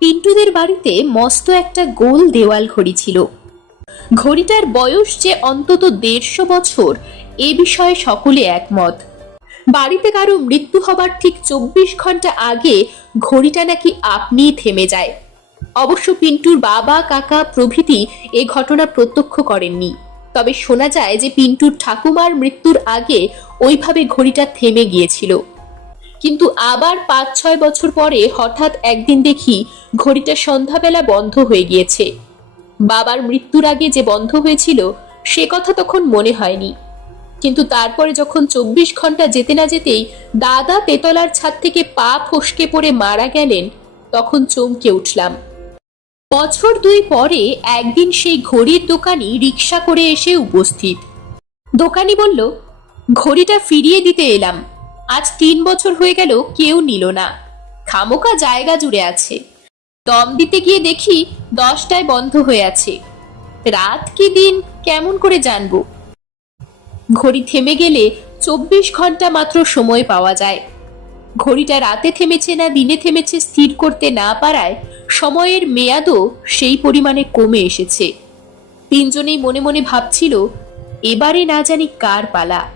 পিন্টুদের বাড়িতে মস্ত একটা গোল দেওয়াল ঘড়ি ছিল। ঘড়িটার বয়স যে অন্তত দেড়শো বছর, এ বিষয়ে সকলে একমত। বাড়িতে কারও মৃত্যু হবার ঠিক চব্বিশ ঘণ্টা আগে ঘড়িটা নাকি আপনিই থেমে যায়। অবশ্য পিন্টুর বাবা, কাকা, প্রভৃতি এ ঘটনা প্রত্যক্ষ করেননি। তবে শোনা যায় যে পিন্টুর ঠাকুমার মৃত্যুর আগে ওইভাবে ঘড়িটা থেমে গিয়েছিল। কিন্তু আবার পাঁচ ছয় বছর পরে হঠাৎ একদিন দেখি ঘড়িটা সন্ধ্যাবেলা বন্ধ হয়ে গিয়েছে। বাবার মৃত্যুর আগে যে বন্ধ হয়েছিল, সে কথা তখন মনে হয়নি। কিন্তু তারপরে যখন চব্বিশ ঘণ্টা যেতে না যেতেই দাদা তেতলার ছাদ থেকে পা ফসকে পড়ে মারা গেলেন, তখন চমকে উঠলাম। বছর দুই পরে একদিন সেই ঘড়ির দোকানি রিক্সা করে এসে উপস্থিত। দোকানি বলল, ঘড়িটা ফিরিয়ে দিতে এলাম। আজ তিন বছর হয়ে গেল কেউ নিল না। খামোকা জায়গা জুড়ে আছে। দম দিতে গিয়ে দেখি দশটায় বন্ধ হয়ে আছে। রাত কি দিন, কেমন করে জানব? ঘড়ি থেমে গেলে চব্বিশ ঘণ্টা মাত্র সময় পাওয়া যায়। ঘড়িটা রাতে থেমেছে না দিনে থেমেছে স্থির করতে না পারায় সময়ের মেয়াদও সেই পরিমাণে কমে এসেছে। তিনজনেই মনে মনে ভাবছিল, এবারে না জানি কার পালা।